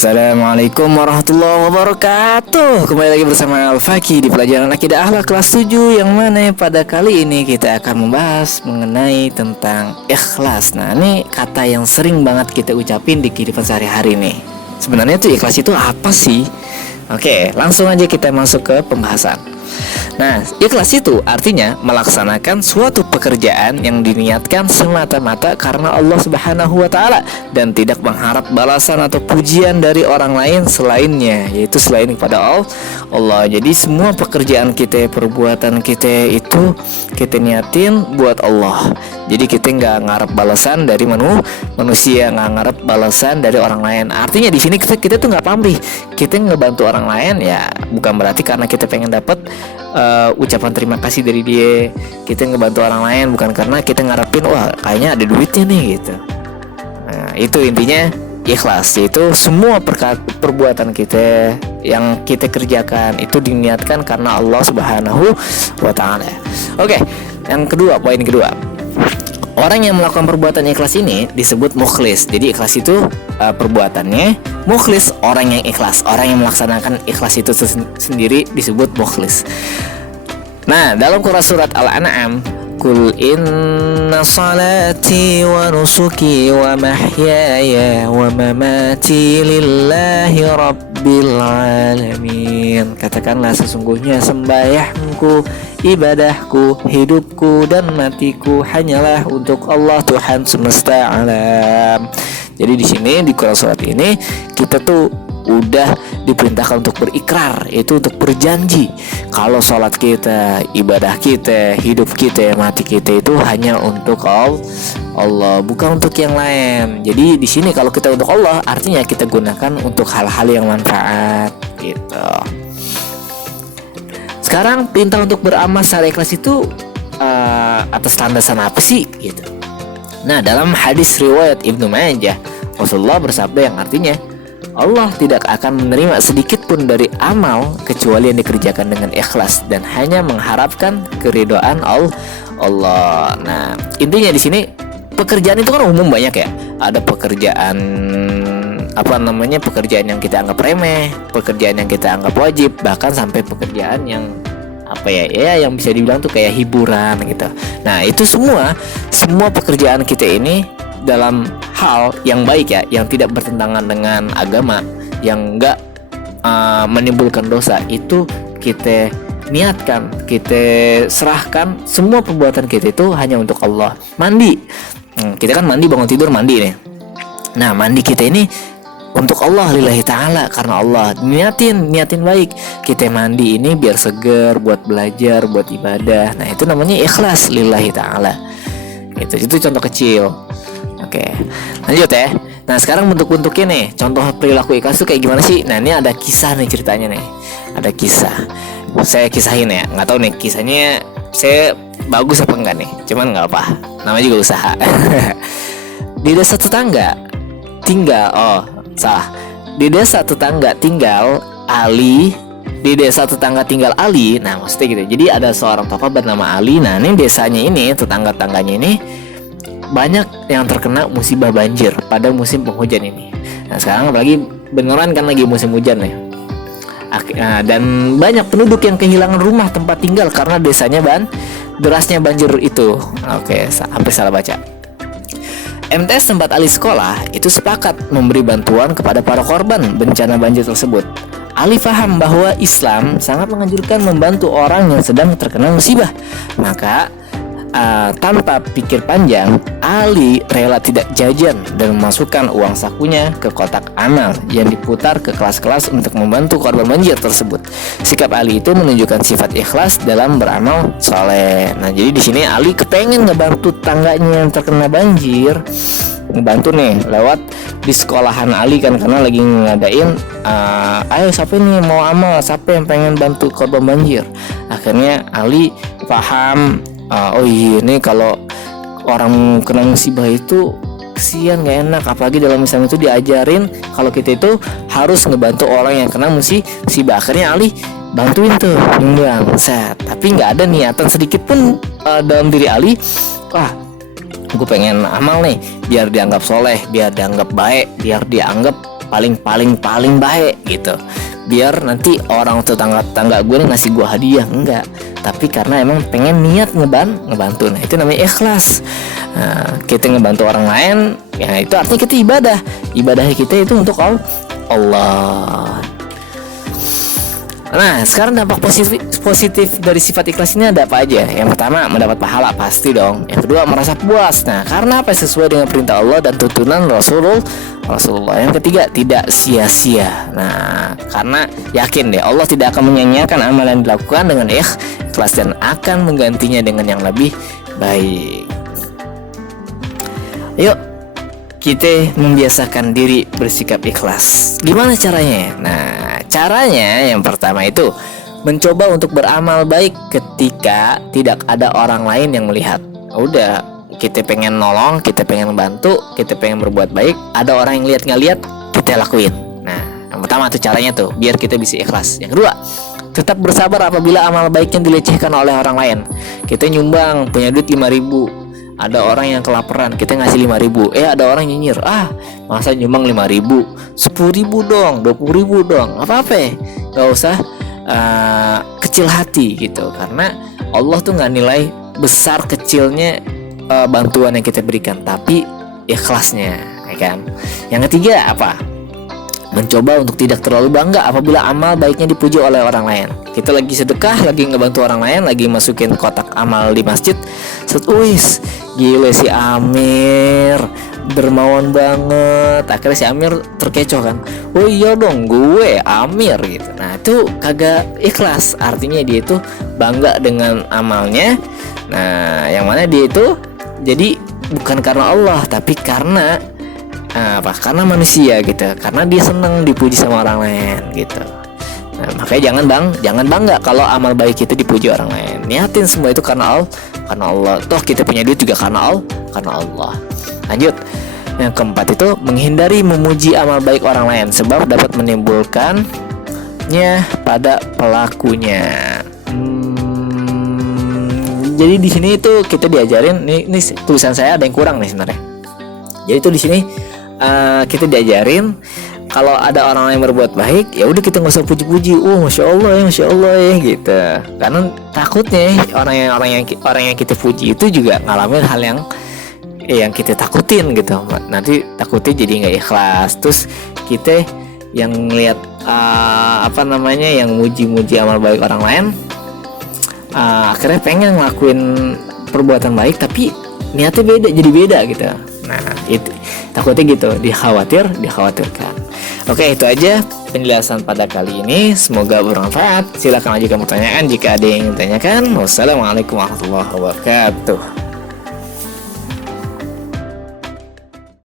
Assalamualaikum warahmatullahi wabarakatuh. Kembali lagi bersama Al-Faki di pelajaran Akidah Akhlak kelas 7, yang mana pada kali ini kita akan membahas mengenai tentang ikhlas. Nah, ini kata yang sering banget kita ucapin di kehidupan sehari-hari nih. Sebenarnya tuh ikhlas itu apa sih? Oke, langsung aja kita masuk ke pembahasan. Nah, ikhlas itu artinya melaksanakan suatu pekerjaan yang diniatkan semata-mata karena Allah Subhanahu wa Ta'ala dan tidak mengharap balasan atau pujian dari orang lain selainnya, yaitu selain kepada Allah. Jadi semua pekerjaan kita, perbuatan kita itu kita niatin buat Allah. Jadi kita nggak ngarep balasan dari manusia, nggak ngarep balasan dari orang lain. Artinya di sini kita tuh nggak pamrih. Kita ngebantu orang lain ya bukan berarti karena kita pengen dapat ucapan terima kasih dari dia. Kita ngebantu orang lain bukan karena kita ngarepin wah kayaknya ada duitnya nih gitu. Nah, itu intinya ikhlas, yaitu semua perbuatan kita yang kita kerjakan itu diniatkan karena Allah Subhanahu wa Ta'ala. Oke, yang kedua, poin kedua. Orang yang melakukan perbuatan ikhlas ini disebut mukhlis. Jadi ikhlas itu perbuatannya, mukhlis orang yang ikhlas. Orang yang melaksanakan ikhlas itu sendiri disebut mukhlis. Nah, dalam Quran surat Al-An'am, Qul inna salati wa nusuki wa mahyaya wa mamati lillahi rabbil alamin. Katakanlah sesungguhnya sembahyangku, ibadahku, hidupku dan matiku hanyalah untuk Allah Tuhan semesta alam. Jadi di sini di Quran surat ini kita tuh udah diperintahkan untuk berikrar, yaitu untuk berjanji kalau sholat kita, ibadah kita, hidup kita, mati kita itu hanya untuk Allah, bukan untuk yang lain. Jadi di sini kalau kita untuk Allah artinya kita gunakan untuk hal-hal yang manfaat gitu. Sekarang perintah untuk beramal secara ikhlas itu atas landasan apa sih gitu. Nah, dalam hadis riwayat Ibnu Majah, Rasulullah bersabda yang artinya Allah tidak akan menerima sedikit pun dari amal kecuali yang dikerjakan dengan ikhlas dan hanya mengharapkan keridhaan Allah. Nah, intinya di sini pekerjaan itu kan umum banyak ya. Ada pekerjaan pekerjaan yang kita anggap remeh, pekerjaan yang kita anggap wajib, bahkan sampai pekerjaan yang yang bisa dibilang tuh kayak hiburan gitu. Nah, itu semua pekerjaan kita ini dalam hal yang baik ya, yang tidak bertentangan dengan agama, yang enggak menimbulkan dosa, itu kita niatkan, kita serahkan semua perbuatan kita itu hanya untuk Allah. Mandi, kita kan mandi, bangun tidur mandi nih. Nah, mandi kita ini untuk Allah lillahi ta'ala, karena Allah. Niatin baik. Kita mandi ini biar segar, buat belajar, buat ibadah. Nah, itu namanya ikhlas lillahi ta'ala. Itu contoh kecil. Oke, lanjut ya. Nah, sekarang bentuk-bentuknya nih, contoh perilaku ikhlas itu kayak gimana sih? Nah, ini ada kisah nih ceritanya nih. Ada kisah. Saya kisahin ya. Nggak tahu nih kisahnya saya bagus apa enggak nih. Cuman nggak apa. Namanya juga usaha. Di desa tetangga tinggal Di desa tetangga tinggal Ali. Di desa tetangga tinggal Ali. Nah, maksudnya gitu. Jadi ada seorang tokoh bernama Ali. Nah, ini desanya ini, tetangga-tangganya ini banyak yang terkena musibah banjir pada musim penghujan ini. Nah, sekarang apalagi beneran kan lagi musim hujan nih. Dan banyak penduduk yang kehilangan rumah tempat tinggal karena desanya derasnya banjir itu. Oke, hampir salah baca. MTS tempat Ali sekolah itu sepakat memberi bantuan kepada para korban bencana banjir tersebut. Ali paham bahwa Islam sangat menganjurkan membantu orang yang sedang terkena musibah. Maka tanpa pikir panjang, Ali rela tidak jajan dan memasukkan uang sakunya ke kotak amal yang diputar ke kelas-kelas untuk membantu korban banjir tersebut. Sikap Ali itu menunjukkan sifat ikhlas dalam beramal soleh. Nah, jadi di sini Ali kepengen ngebantu tangganya yang terkena banjir, ngebantu nih lewat di sekolahan Ali kan, karena lagi ngadain ayo siapa nih mau amal, siapa yang pengen bantu korban banjir. Akhirnya Ali paham, oh iya, ini kalau orang kena musibah itu kesian, gak enak. Apalagi dalam Islam itu diajarin kalau kita itu harus ngebantu orang yang kena musibah. Akhirnya Ali bantuin tuh, nyumbang, set. Tapi gak ada niatan sedikit pun dalam diri Ali, wah gue pengen amal nih biar dianggap soleh, biar dianggap baik, biar dianggap paling baik gitu. Biar nanti orang tetangga gue nih ngasih gue hadiah, enggak, tapi karena emang pengen niat ngebantu. Nah itu namanya ikhlas. Kita ngebantu orang lain, ya itu artinya kita ibadah kita itu untuk Allah. Nah sekarang dampak positif dari sifat ikhlas ini ada apa aja? Yang pertama, mendapat pahala pasti dong. Yang kedua, merasa puas. Nah karena apa? Sesuai dengan perintah Allah dan tuntunan Rasulullah. Yang ketiga, tidak sia-sia. Nah karena yakin deh Allah tidak akan menyanyiakan amalan yang dilakukan dengan ikhlas dan akan menggantinya dengan yang lebih baik. Yuk kita membiasakan diri bersikap ikhlas. Gimana caranya? Nah caranya yang pertama itu mencoba untuk beramal baik ketika tidak ada orang lain yang melihat. Udah, kita pengen nolong, kita pengen bantu, kita pengen berbuat baik, ada orang yang lihat kita lakuin. Nah yang pertama tuh caranya tuh biar kita bisa ikhlas. Yang kedua, tetap bersabar apabila amal baiknya dilecehkan oleh orang lain. Kita nyumbang punya duit 5.000, ada orang yang kelaparan, kita ngasih 5.000. Ada orang nyinyir, masa nyumbang 5.000, 10.000 dong, 20.000 dong, apa-apa ya, gak usah kecil hati gitu. Karena Allah tuh gak nilai besar kecilnya bantuan yang kita berikan, tapi ikhlasnya, ya kan. Yang ketiga apa? Mencoba untuk tidak terlalu bangga apabila amal baiknya dipuji oleh orang lain. Kita lagi sedekah, lagi ngebantu orang lain, lagi masukin kotak amal di masjid, gila si Amir dermawan banget. Akhirnya si Amir terkecoh kan, oh iya dong gue Amir gitu. Nah itu kagak ikhlas. Artinya dia itu bangga dengan amalnya. Nah yang mana dia itu jadi bukan karena Allah, tapi karena karena manusia gitu, karena dia seneng dipuji sama orang lain gitu. Nah, makanya jangan bangga kalau amal baik itu dipuji orang lain. Niatin semua itu karena Allah. Toh kita punya duit juga karena Allah. Lanjut. Yang keempat itu menghindari memuji amal baik orang lain sebab dapat menimbulkannya pada pelakunya. Jadi di sini itu kita diajarin, ini tulisan saya ada yang kurang nih sebenarnya. Jadi itu di sini kita diajarin kalau ada orang yang berbuat baik, ya udah kita nggak usah puji-puji. Masya Allah ya gitu. Karena takutnya orang yang kita puji itu juga ngalamin hal yang kita takutin gitu. Nanti takutnya jadi nggak ikhlas. Terus kita yang ngelihat yang muji-muji amal baik orang lain, akhirnya pengen ngelakuin perbuatan baik tapi niatnya jadi beda gitu. Nah itu takutnya gitu, dikhawatirkan. Oke, itu aja penjelasan pada kali ini, semoga bermanfaat. Silakan ajukan pertanyaan jika ada yang ingin ditanyakan. Wassalamualaikum warahmatullahi wabarakatuh.